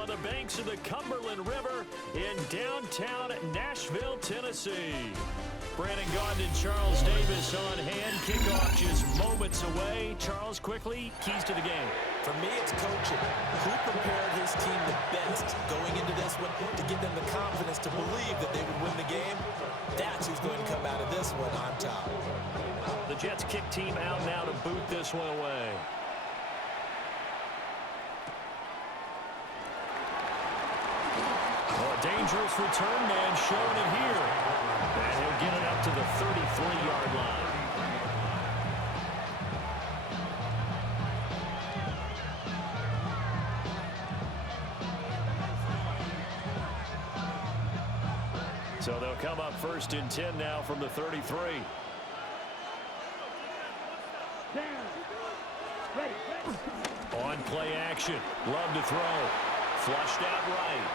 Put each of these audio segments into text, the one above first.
on the banks of the Cumberland River in downtown Nashville, Tennessee. Brandon Gaudin and Charles Davis on hand. Kickoff just moments away. Charles, quickly, keys to the game. For me, it's coaching. Who prepared his team the best going into this one to give them the confidence to believe that they would win the game? That's who's going to come out of this one on top. The Jets kick team out now to boot this one away. Dangerous return man showing it here. And he'll get it up to the 33-yard line. So they'll come up 1st and 10 now from the 33. On play action. Love to throw. Flushed out right.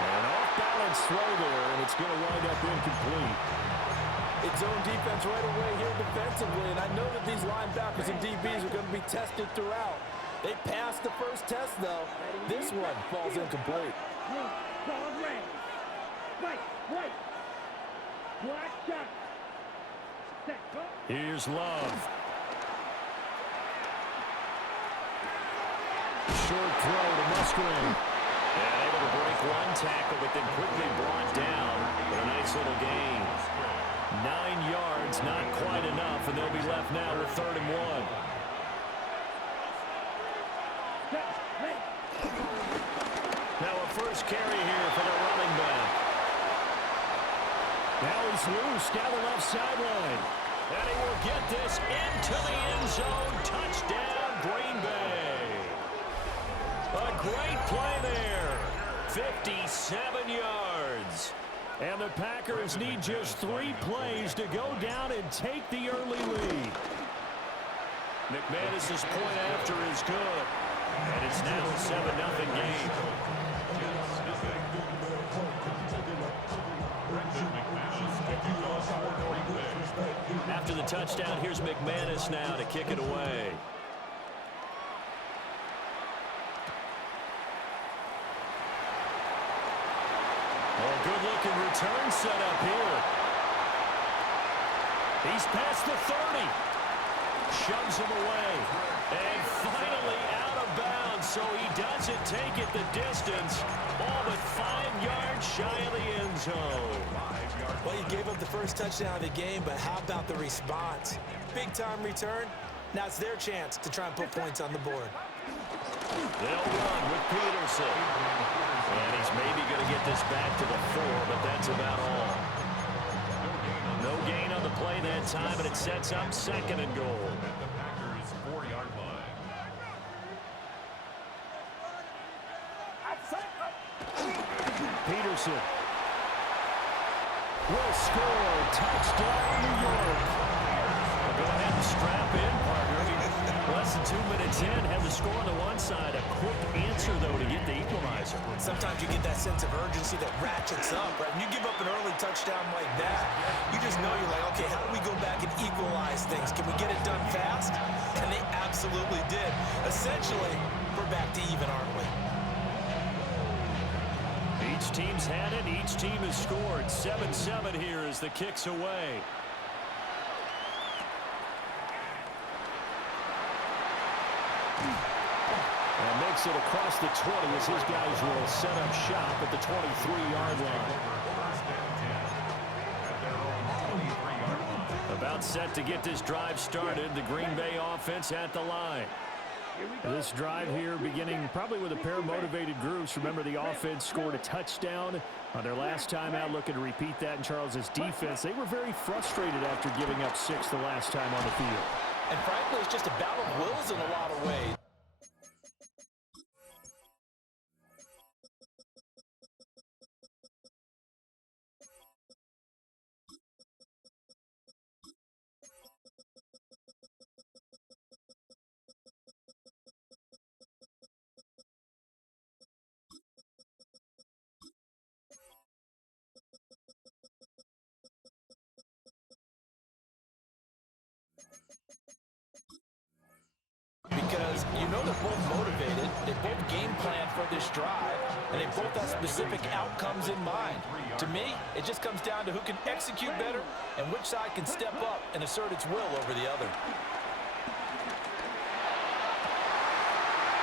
An off-balance throw there, and it's going to wind up incomplete. It's zone defense right away here defensively, and I know that these linebackers and DBs are going to be tested throughout. They passed the first test, though. This one falls incomplete. Here's Love. Short throw to Musgrave. And able to break one tackle, but then quickly brought down. But a nice little gain. 9 yards, not quite enough, and they'll be left now with 3rd and 1. Now a first carry here for the running back. Now he's loose down the left sideline. And he will get this into the end zone. Touchdown, Green Bay. A great play there. 57 yards. And the Packers need just 3 plays to go down and take the early lead. McManus's point after is good. And it's now a 7-0 game. After the touchdown, here's McManus now to kick it away. Good-looking return set up here. He's past the 30. Shoves him away. And finally out of bounds, so he doesn't take it the distance. All but 5 yards shy of the end zone. Well, he gave up the first touchdown of the game, but how about the response? Big-time return. Now it's their chance to try and put points on the board. They'll run with Peterson. And he's maybe going to get this back to the 4, but that's about all. No gain on the play that time, and it sets up 2nd and goal. At the Packers' 4-yard line. Peterson will score. Touchdown, New York. Go ahead and strap in, partner. Less than 2 minutes in, have the score on the one side. A quick answer, though, to get the equalizer. Sometimes you get that sense of urgency that ratchets up, right? When you give up an early touchdown like that, you just know you're like, okay, how do we go back and equalize things? Can we get it done fast? And they absolutely did. Essentially, we're back to even, aren't we? Each team's had it. Each team has scored. 7-7 here as the kick's away. And makes it across the 20 as his guys will set up shop at the 23-yard line. About set to get this drive started. The Green Bay offense at the line. This drive here beginning probably with a pair of motivated groups. Remember, the offense scored a touchdown on their last time out, looking to repeat that in Charles's defense. They were very frustrated after giving up 6 the last time on the field. And frankly, it's just a battle of wills in a lot of ways. Because you know they're both motivated. They both game plan for this drive, and they both have specific outcomes in mind. To me, it just comes down to who can execute better and which side can step up and assert its will over the other.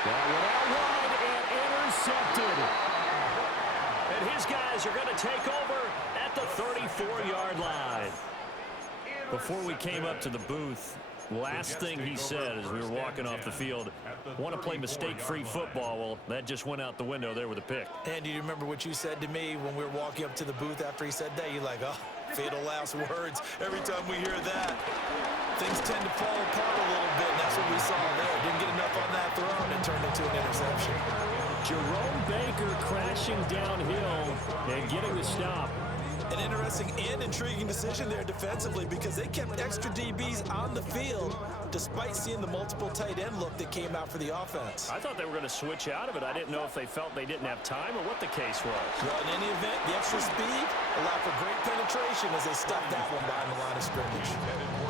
That went out wide and intercepted. And his guys are going to take over at the 34-yard line. Before we came up to the booth, last thing he said as we were walking off the field, want to play mistake-free football. Well, that just went out the window there with a pick. Andy, do you remember what you said to me when we were walking up to the booth after he said that? You're like, oh, fatal last words. Every time we hear that, things tend to fall apart a little bit, and that's what we saw there. Didn't get enough on that throw, and it turned into an interception. Jerome Baker crashing downhill and getting the stop. An interesting and intriguing decision there defensively because they kept extra DBs on the field despite seeing the multiple tight end look that came out for the offense. I thought they were going to switch out of it. I didn't know if they felt they didn't have time or what the case was. Well, in any event, the extra speed allowed for great penetration as they stuffed that one behind the line of scrimmage.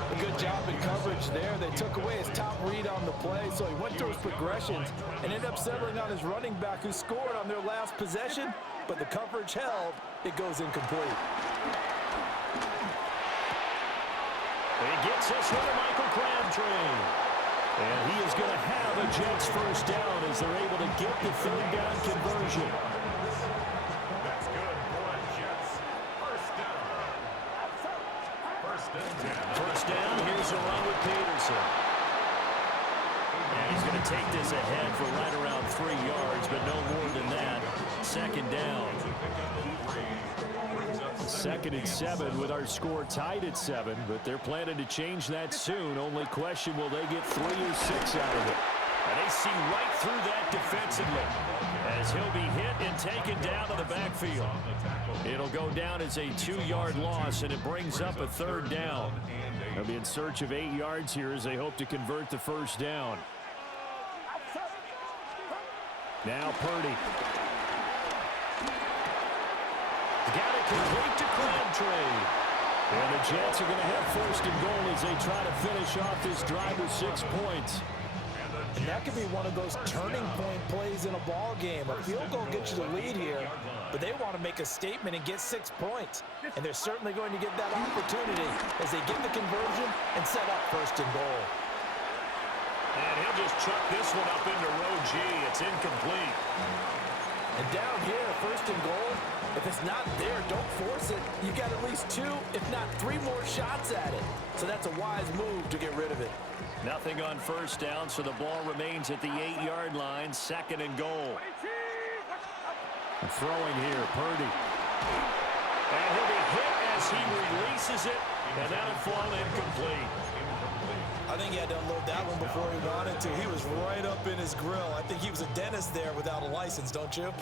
A good job in coverage there. They took away his top read on the play, so he went through his progressions and ended up settling on his running back who scored on their last possession, but the coverage held. It goes incomplete. He gets this one to Michael Crabtree. And he is going to have a Jets first down as they're able to get the third down conversion. That's good for Jets. First down. First down, here's a run with Peterson. And he's going to take this ahead for right around 3 yards, but no more than that. Second down. 2nd and 7 with our score tied at 7, but they're planning to change that soon. Only question, will they get 3 or 6 out of it? And they see right through that defensively as he'll be hit and taken down to the backfield. It'll go down as a 2-yard loss, and it brings up a 3rd down. They'll be in search of 8 yards here as they hope to convert the first down. Now Purdy. Got it complete to Crabtree. And the Jets are going to have 1st and goal as they try to finish off this drive with 6 points. And that could be one of those turning point plays in a ball game. A field goal gets you the lead here, but they want to make a statement and get 6 points. And they're certainly going to get that opportunity as they get the conversion and set up 1st and goal. And he'll just chuck this one up into row G. It's incomplete. And down here, 1st and goal, if it's not there, don't force it. You got at least 2, if not 3 more shots at it. So that's a wise move to get rid of it. Nothing on 1st down, so the ball remains at the 8-yard line. 2nd and goal. And throwing here, Purdy. And he'll be hit as he releases it, and that'll fall incomplete. I think he had to unload that one before he wanted to. He was right up in his grill. I think he was a dentist there without a license, don't you?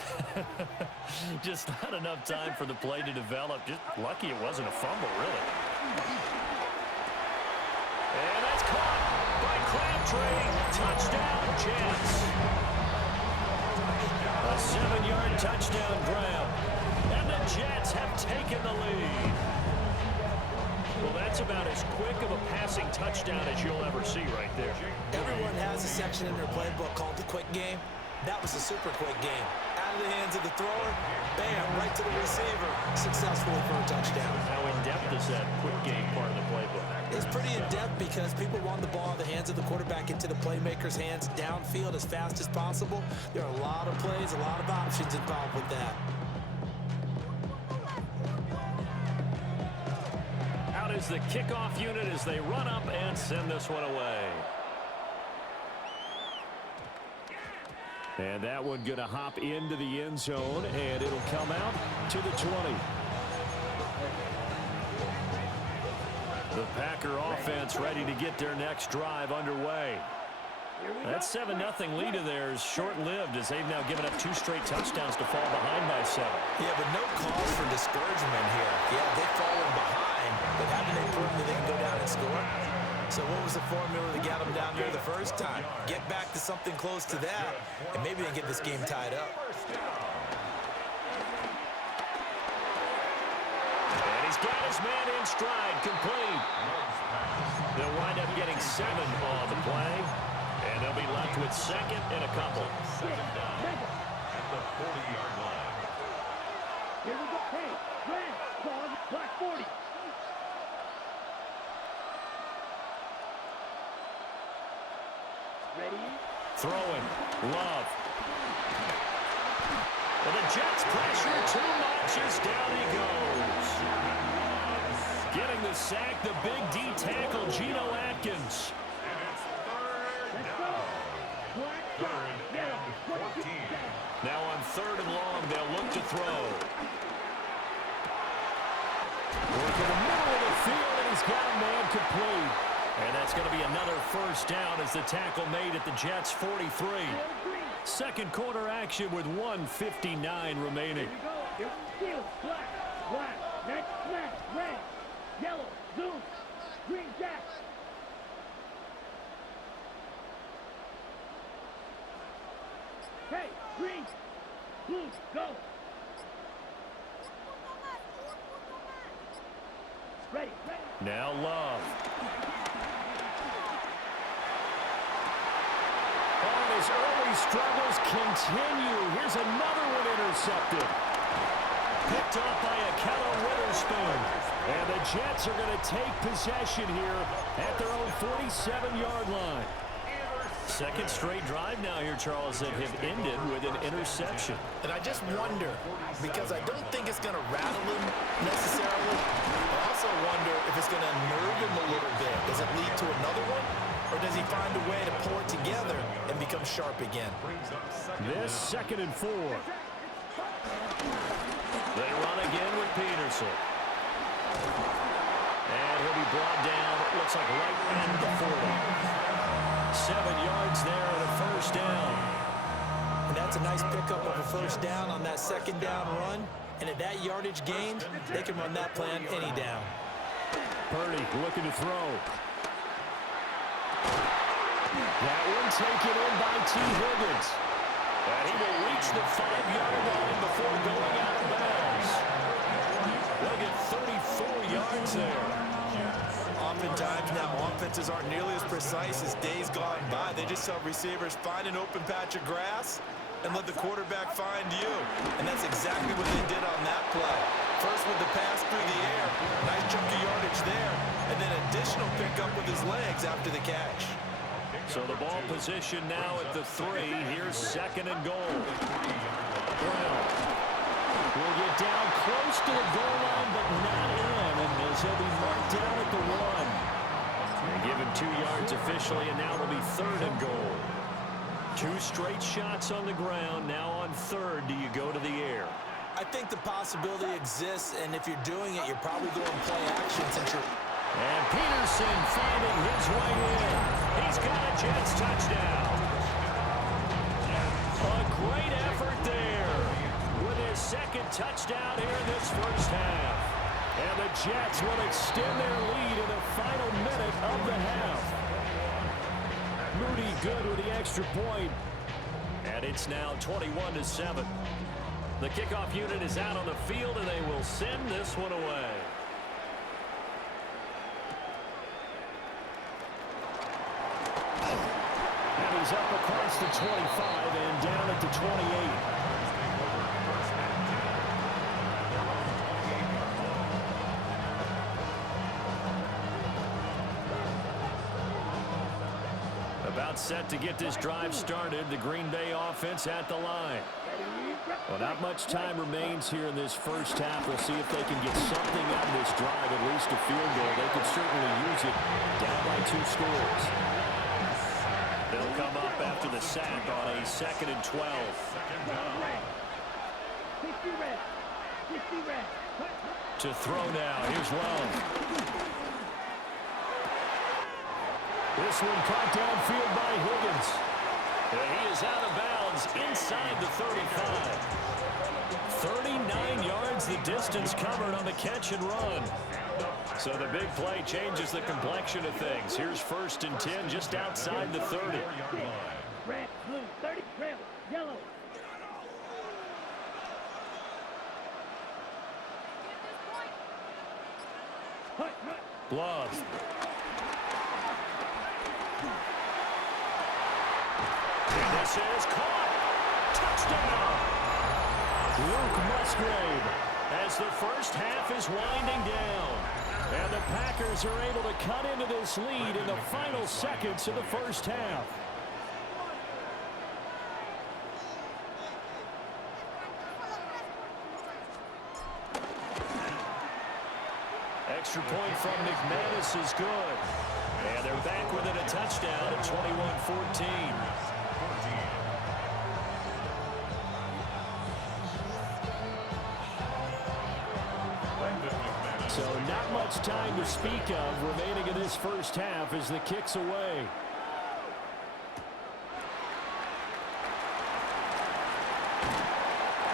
Just not enough time for the play to develop. Just lucky it wasn't a fumble, really. And that's caught by Crabtree. Touchdown, Jets. A 7-yard touchdown grab. And the Jets have taken the lead. Well, that's about as quick of a passing touchdown as you'll ever see right there. Everyone has a section in their playbook called the quick game. That was a super quick game. Out of the hands of the thrower, bam, right to the receiver, successfully for a touchdown. How in-depth is that quick game part of the playbook? It's pretty in-depth because people want the ball in the hands of the quarterback into the playmaker's hands downfield as fast as possible. There are a lot of plays, a lot of options involved with that. Out is the kickoff unit as they run up and send this one away. And that one going to hop into the end zone, and it'll come out to the 20. The Packer offense ready to get their next drive underway. That 7-0 lead of theirs short-lived as they've now given up 2 straight touchdowns to fall behind by 7. Yeah, but no cause for discouragement here. Yeah, they've fallen behind, but haven't they proven that they can go down and score? So what was the formula to get them down there the first time? Get back to something close to that, and maybe they get this game tied up. And he's got his man in stride, complete. They'll wind up getting 7 on the play. And they'll be left with second and a couple. Second down at the 40-yard line. Here we go. Hey, red, ball, black 40. Ready? Throwing. Love. And the Jets pressure too much as down he goes. Getting the sack, the big D tackle, Geno Atkins. And it's third down. Third and 14. Now on third and long, they'll look to throw. Work in the middle of the field, and he's got a man complete. And that's going to be another first down as the tackle made at the Jets' 43. Second quarter action with 1:59 remaining. Here we go. Here we go. Black, black, next black, red, yellow, zoom, green jack. Hey, green, blue, go. Ready, ready. Now Love. And his early struggles continue. Here's another one intercepted. Picked off by Akello Witherspoon. And the Jets are going to take possession here at their own 47-yard line. Second straight drive now here, Charles, that have ended with an interception. And I just wonder, because I don't think it's going to rattle him necessarily. I also wonder if it's going to unnerve him a little bit. Does it lead to another one? Or does he find a way to pull it together and become sharp again? This 2nd and 4. They run again with Peterson. And he'll be brought down, it looks like right at the 40. 7 yards there and a first down. And that's a nice pickup of a first down on that second down run. And at that yardage gained, they can run that plan any down. Purdy looking to throw. That one taken in by T. Higgins. And he will reach the 5-yard line before going out of bounds. They'll get 34 yards there. Oftentimes now offenses aren't nearly as precise as days gone by. They just help receivers find an open patch of grass and let the quarterback find you. And that's exactly what they did on that play. First with the pass through the air, nice chunk of yardage there, and then additional pickup with his legs after the catch. So the ball position now at the 3. Here's 2nd and goal. Brown will get down close to the goal line, but not in. And as he'll be marked down at the 1. And give him 2 yards officially, and now it'll be 3rd and goal. 2 straight shots on the ground. Now on 3rd, do you go to the air? I think the possibility exists, and if you're doing it, you're probably going play action since you're... And Peterson finding his way in. He's got a Jets touchdown. A great effort there with his 2nd touchdown here in this first half. And the Jets will extend their lead in the final minute of the half. Moody good with the extra point. And it's now 21-7. The kickoff unit is out on the field, and they will send this one away. And he's up across the 25 and down at the 28. About set to get this drive started. The Green Bay offense at the line. Well, not much time remains here in this first half. We'll see if they can get something out of this drive, at least a field goal. They could certainly use it down by 2 scores. They'll come up after the sack on a 2nd and 12. To throw now. Here's Love. This one caught downfield by Higgins. And he is out of bounds inside the 35. 39 yards the distance covered on the catch and run. So the big play changes the complexion of things. Here's 1st and 10 just outside the 30. Red, blue, 30, red, yellow. Love. is caught. Touchdown. Luke Musgrave as the first half is winding down. And the Packers are able to cut into this lead in the final seconds of the first half. Extra point from McManus is good. And they're back within a touchdown at 21-14. So not much time to speak of remaining in this first half as the kick's away.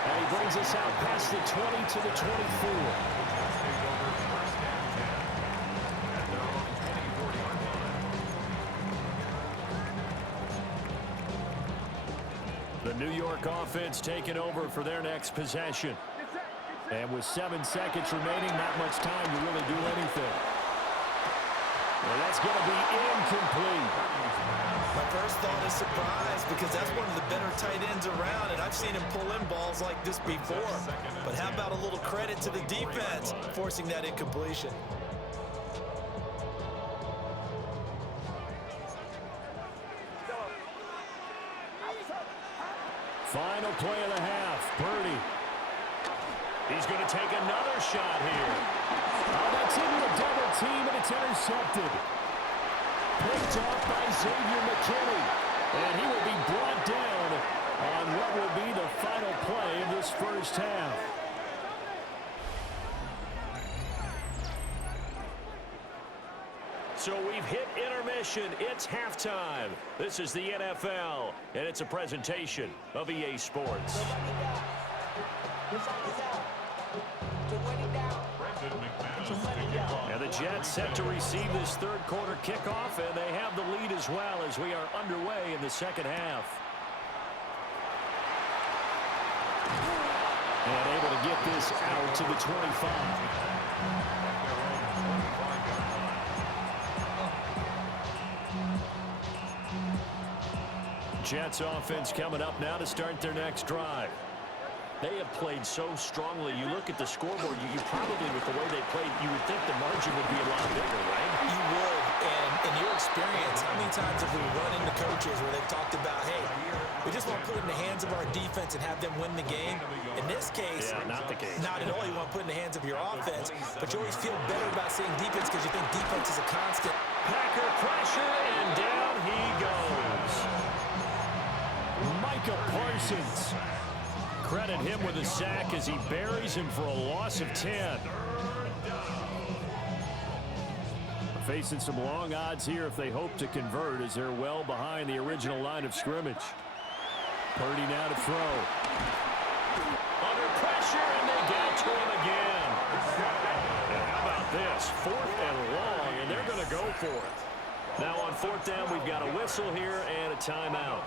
And he brings us out past the 20 to the 24. The New York offense taking over for their next possession. And with 7 seconds remaining, not much time to really do anything. Well, that's going to be incomplete. My first thought is surprise because that's one of the better tight ends around, and I've seen him pull in balls like this before. But how about a little credit to the defense forcing that incompletion? Final play of the half, Purdy. He's going to take another shot here. Oh, that's into a double team, and it's intercepted. Picked off by Xavier McKinney. And he will be brought down on what will be the final play of this first half. So we've hit intermission. It's halftime. This is the NFL, and it's a presentation of EA Sports. And the Jets set to receive this third quarter kickoff, and they have the lead as well as we are underway in the second half. And able to get this out to the 25. Jets offense coming up now to start their next drive. They have played so strongly. You look at the scoreboard, you probably, with the way they played, you would think the margin would be a lot bigger, right? You would. And in your experience, how many times have we run into coaches where they've talked about, hey, we just want to put it in the hands of our defense and have them win the game? In this case, not the case. Not at all. You want to put it in the hands of your offense, but you always feel better about saying defense because you think defense is a constant. Packer pressure, and down he goes. Micah Parsons. Credit him with a sack as he buries him for a loss of 10. Facing some long odds here if they hope to convert as they're well behind the original line of scrimmage. Purdy now to throw. Under pressure, and they got to him again. And how about this? 4th and long, and they're going to go for it. Now on 4th down, we've got a whistle here and a timeout.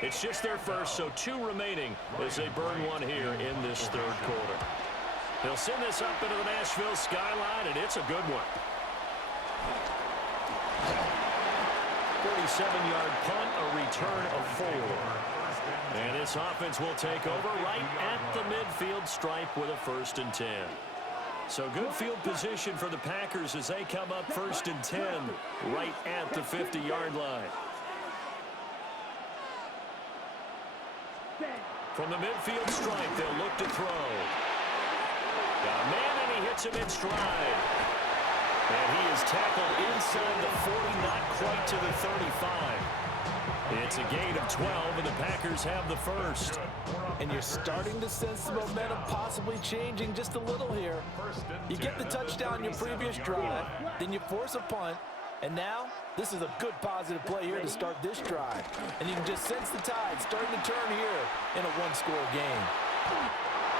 It's just their first, so 2 remaining as they burn one here in this third quarter. They'll send this up into the Nashville skyline, and it's a good one. 47-yard punt, a return of 4. And this offense will take over right at the midfield stripe with a 1st and 10. So good field position for the Packers as they come up 1st and 10 right at the 50-yard line. From the midfield stripe, they'll look to throw. Got a man, and he hits him in stride. And he is tackled inside the 40, not quite to the 35. It's a gain of 12, and the Packers have the first. And you're starting to sense the momentum possibly changing just a little here. You get the touchdown your previous drive, then you force a punt, and now this is a good positive play here to start this drive. And you can just sense the tide starting to turn here in a one-score game.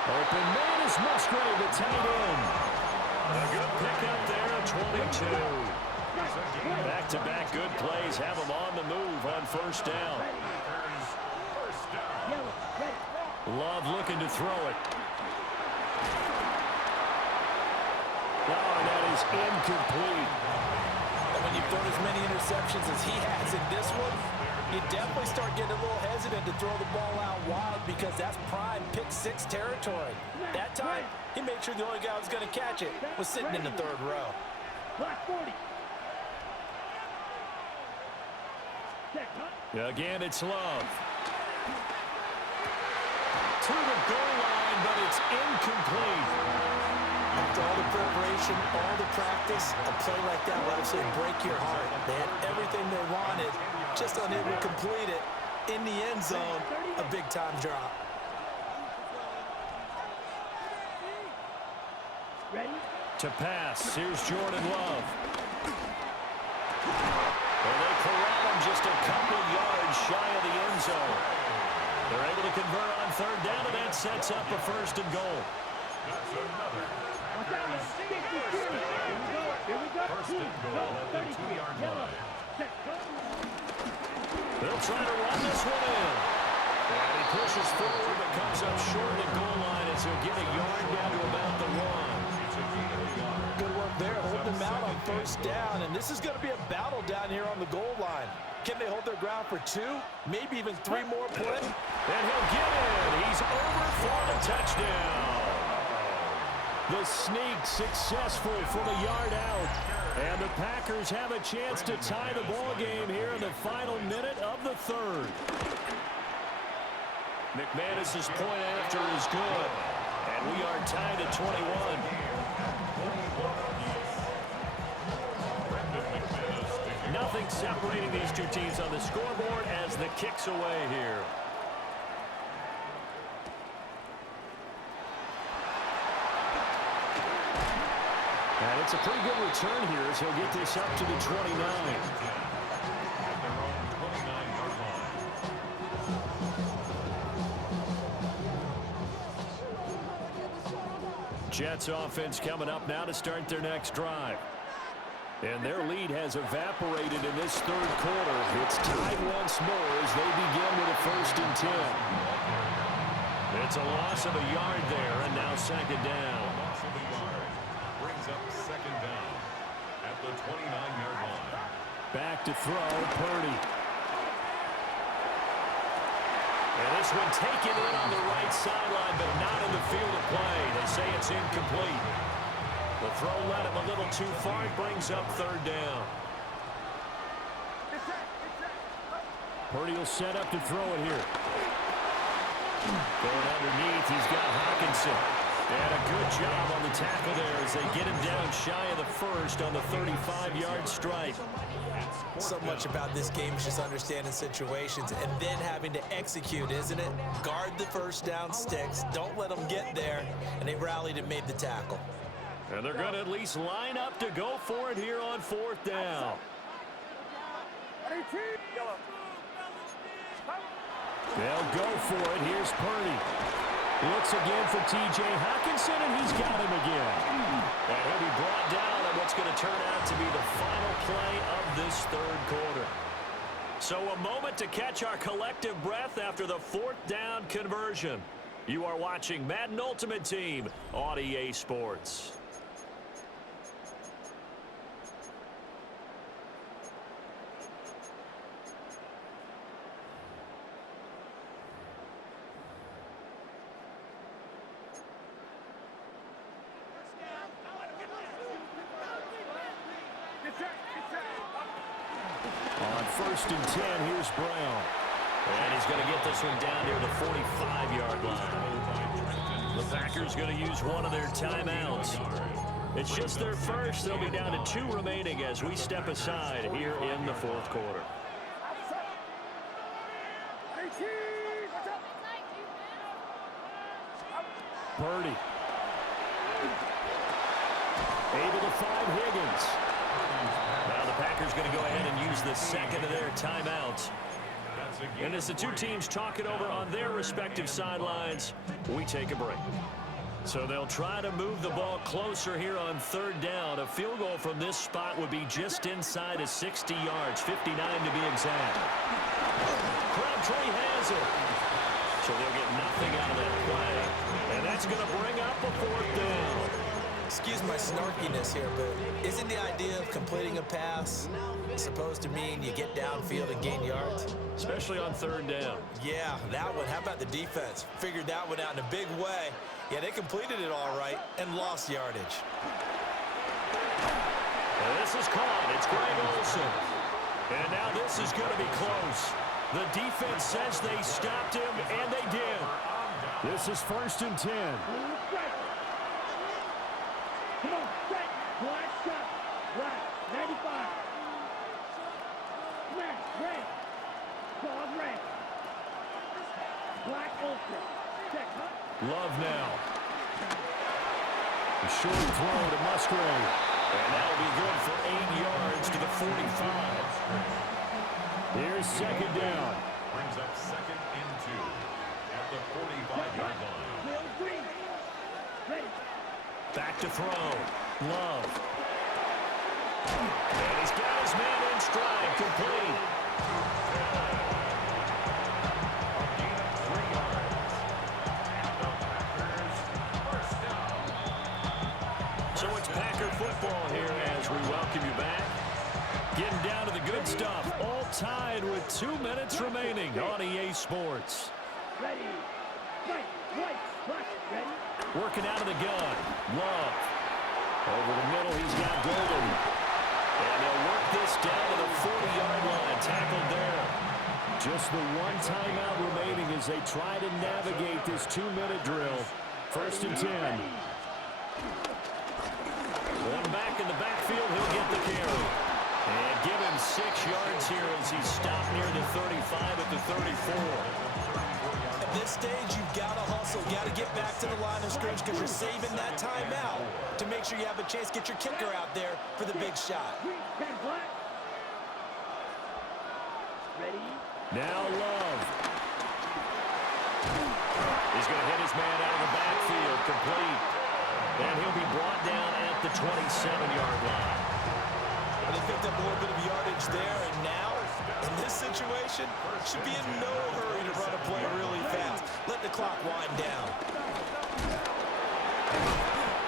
Open man is Musgrave, the tight end. A good pickup there at 22. Back-to-back good plays have them on the move on 1st down. Love looking to throw it. Oh, that is incomplete. And when you've thrown as many interceptions as he has in this one, You definitely start getting a little hesitant to throw the ball out wide because that's prime pick-6 territory. That time, he made sure the only guy who was going to catch it was sitting in the third row. Black 40. Again, it's Love. To the goal line, but it's incomplete. After all the preparation, all the practice, a play like that will absolutely break your heart. They had everything they wanted, just unable to complete it. In the end zone, a big-time drop. Ready? To pass, here's Jordan Love. And they corral him just a couple yards shy of the end zone. They're able to convert on third down, and that sets up a first and goal. Watch out. 52. Here we go. Here we go. First and goal at the 2-yard line. They'll try to run this one in. And he pushes forward but comes up short at the goal line as he'll get a yard down to about the 1. Good work there, holding them out on first down, and this is going to be a battle down here on the goal line. Can they hold their ground for 2, maybe even 3 more plays? And he'll get in. He's over for the touchdown. The sneak successful from a yard out. And the Packers have a chance to tie the ball game here in the final minute of the third. McManus's point after is good. And we are tied at 21. Nothing separating these two teams on the scoreboard as the kick's away here. And it's a pretty good return here as he'll get this up to the 29. Jets offense coming up now to start their next drive. And their lead has evaporated in this third quarter. It's tied once more as they begin with a 1st and 10. It's a loss of a yard there, and now second down. Loss of a yard brings up second down at the 29-yard line. Back to throw, Purdy. And this one taken in on the right sideline, but not in the field of play. They say it's incomplete. The throw led him a little too far. It brings up third down. Purdy will set up to throw it here. Going underneath, he's got Hawkinson. And a good job on the tackle there as they get him down shy of the first on the 35-yard strike. So much about this game is just understanding situations and then having to execute, isn't it? Guard the first down sticks. Don't let them get there. And they rallied and made the tackle. And they're going to at least line up to go for it here on 4th down. They'll go for it. Here's Purdy. Looks again for T.J. Hawkinson, and he's got him again. And he'll be brought down on what's going to turn out to be the final play of this third quarter. So a moment to catch our collective breath after the 4th down conversion. You are watching Madden Ultimate Team on EA Sports. On 1st and 10, here's Brown. And he's going to get this one down near the 45-yard line. The Packers going to use one of their timeouts. It's just their first. They'll be down to 2 remaining as we step aside here in the 4th quarter. Purdy. Able to find Higgins. Now the Packers going to go ahead and use the second of their timeouts. And as the two teams talk it over on their respective sidelines, we take a break. So they'll try to move the ball closer here on 3rd down. A field goal from this spot would be just inside of 60 yards, 59 to be exact. Crabtree has it. So they'll get nothing out of that play. And that's going to bring up a 4th down. excuse my snarkiness here, but isn't the idea of completing a pass supposed to mean you get downfield and gain yards? Especially on third down. Yeah, that one. How about the defense? Figured that one out in a big way. Yeah, they completed it all right and lost yardage. And this is caught. It's Greg Olsen. And now this is going to be close. The defense says they stopped him, and they did. This is 1st and 10. Come on, set, black shot, black, 95. Smash, red, dog red. Black ultra, check, huh? Love now. A short throw to Musgrave. And that'll be good for 8 yards to the 45. Here's 2nd down. Brings up 2nd and 2 at the 45-yard line. Will Green, ready. Back to throw. Love. And he's got his man in stride. Complete. A gain of 3 yards. And the Packers first down. So it's Packer football here as we welcome you back. Getting down to the good stuff. All tied with 2 minutes remaining on EA Sports. Ready, right, right, black, ready. Working out of the gun. Love. Over the middle, he's got Golden. And they'll work this down to the 40-yard line. Tackled there. Just the one timeout remaining as they try to navigate this 2-minute drill. 1st and 10. One back in the backfield, he'll get the carry. And give him 6 yards here as he's stopped near the 35 at the 34. At this stage, you've got to hustle. Got to get back to the line of scrimmage because you're saving that timeout to make sure you have a chance to get your kicker out there for the big shot. Green, 10, black. Ready. Now Love. He's going to hit his man out of the backfield. Complete. And he'll be brought down at the 27-yard line. Well, they picked up a little bit of yardage there, and now, in this situation, should be in no hurry to run a play really fast. Let the clock wind down.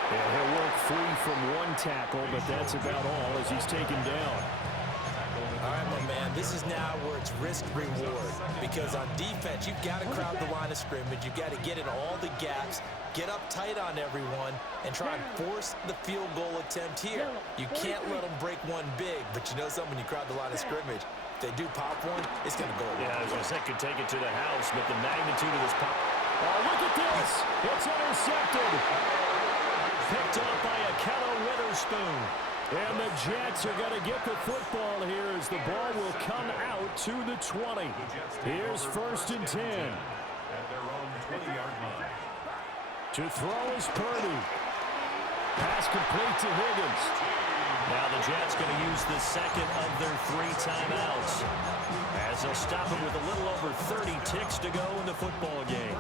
And he'll work free from one tackle, but that's about all as he's taken down. All right, my man, this is now where it's risk-reward. Because on defense, you've got to crowd the line of scrimmage. You've got to get in all the gaps, get up tight on everyone, and try and force the field goal attempt here. You can't let them break one big, but you know something, when you crowd the line of scrimmage, if they do pop one, it's going to go away. Yeah, I was going to say, could take it to the house, but the magnitude of this pop. Oh, look at this. It's intercepted. Picked up by Akello Witherspoon. And the Jets are going to get the football here as the ball will come out to the 20. Here's 1st and 10. At their own 20-yard line. To throw is Purdy. Pass complete to Higgins. Now the Jets going to use the second of their 3 timeouts as they'll stop it with a little over 30 ticks to go in the football game.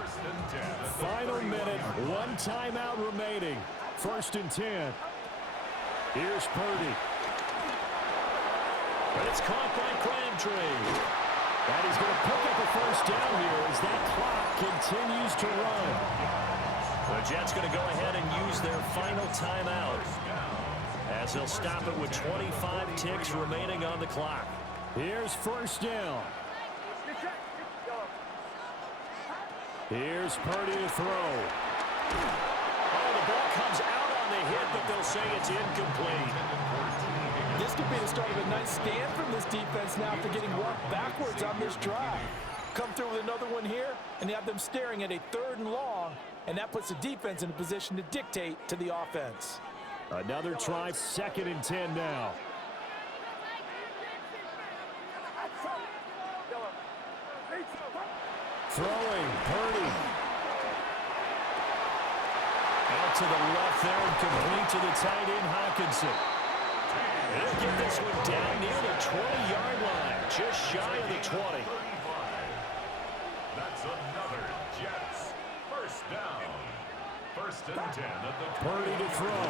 Final minute, 1 timeout remaining. 1st and 10. Here's Purdy. But it's caught by Crabtree. And he's going to pick up a 1st down here as that clock continues to run. The Jets going to go ahead and use their final timeout as they'll stop it with 25 ticks remaining on the clock. Here's 1st down. Here's Purdy to throw. Oh, the ball comes out on the hit, but they'll say it's incomplete. This could be the start of a nice stand from this defense now after getting walked backwards on this drive. Come through with another one here, and you have them staring at a 3rd and long, and that puts the defense in a position to dictate to the offense. Another try, 2nd and 10 now. Throwing, Purdy. Out to the left there and complete to the tight end, Hawkinson. He'll get this one down near the 20-yard line, just shy of the 20. That's another Jets first down. 1st and 10 at the 20. Purdy to throw.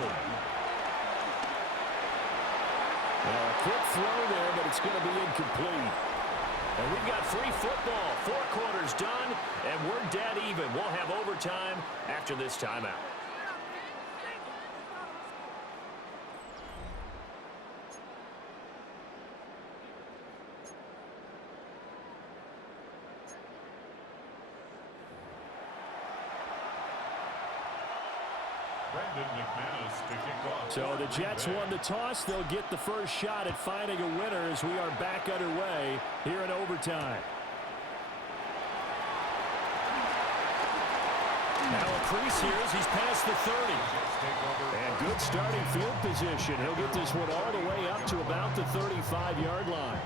Well, a quick throw there, but it's going to be incomplete. And we've got free football. 4 quarters done, and we're dead even. We'll have overtime after this timeout. So the Jets won the toss. They'll get the first shot at finding a winner as we are back underway here in overtime. Now a crease here as he's past the 30. And good starting field position. He'll get this one all the way up to about the 35-yard line.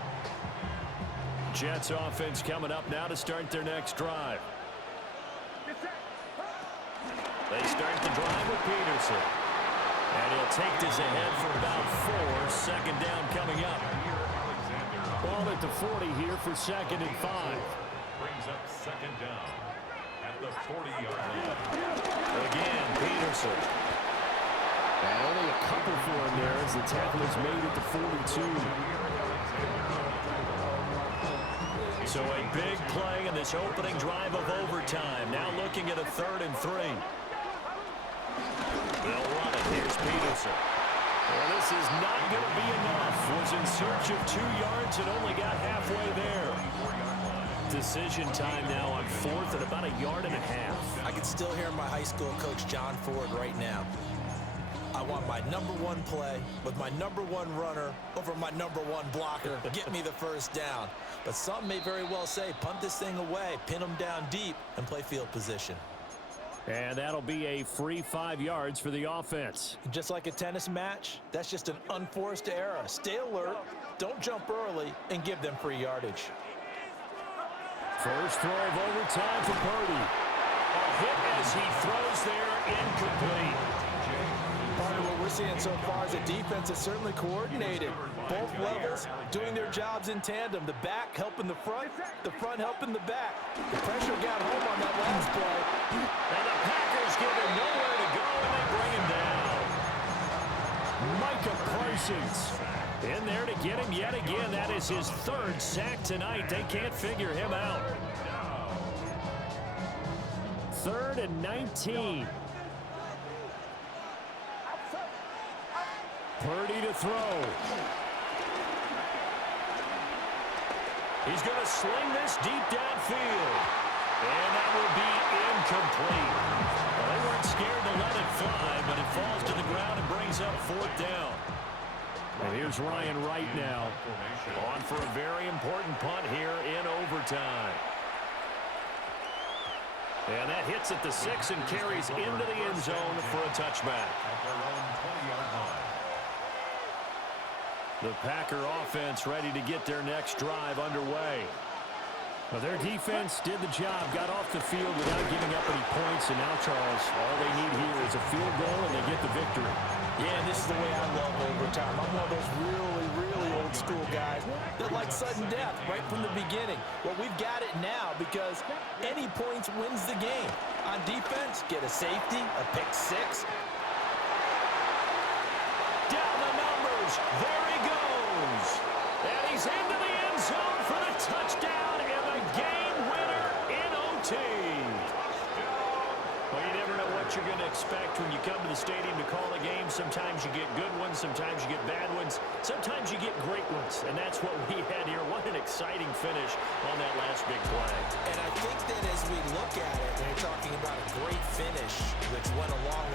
Jets offense coming up now to start their next drive. They start the drive with Peterson. And he'll take this ahead for about 4. Second down coming up. Ball at the 40 here for 2nd and 5. Brings up second down at the 40-yard line. Again, Peterson. And only a couple for him there as the tackle is made at the 42. So a big play in this opening drive of overtime. Now looking at a 3rd and 3. They'll run it. Here's Peterson. Well, this is not going to be enough. Was in search of 2 yards and only got halfway there. Decision time now on 4th and about 1.5 yards. I can still hear my high school coach, John Ford, right now. I want my #1 play with my #1 runner over my #1 blocker. Get me the first down. But some may very well say, punt this thing away, pin them down deep, and play field position. And that'll be a free 5 yards for the offense. Just like a tennis match, that's just an unforced error. Stay alert, don't jump early, and give them free yardage. First throw of overtime for Purdy. A hit as he throws there, incomplete. Part of what we're seeing so far is the defense is certainly coordinated. Both levels doing their jobs in tandem. The back helping the front helping the back. The pressure got home on that last play. And the Packers give him nowhere to go, and they bring him down. Micah Parsons in there to get him yet again. That is his 3rd sack tonight. They can't figure him out. 3rd and 19. Purdy to throw. He's going to sling this deep downfield. And that will be incomplete. Well, they weren't scared to let it fly, but it falls to the ground and brings up 4th down. And here's Ryan Wright now. On for a very important punt here in overtime. And that hits at the 6 and carries into the end zone for a touchback. At their own 20-yard line. The Packer offense ready to get their next drive underway. Well, their defense did the job, got off the field without giving up any points, and now, Charles, all they need here is a field goal, and they get the victory. Yeah, this is the way I love overtime. I'm one of those really old school guys that like sudden death right from the beginning. Well, we've got it now because any points wins the game. On defense, get a safety, a pick 6. Down the numbers. There he goes. And he's into the end zone for the touchdown and the game winner in OT. Well, you never know what you're going to expect when you come to the stadium to call a game. Sometimes you get good ones. Sometimes you get bad ones. Sometimes you get great ones. And that's what we had here. What an exciting finish on that last big play. And I think that as we look at it, they're talking about a great finish, which went along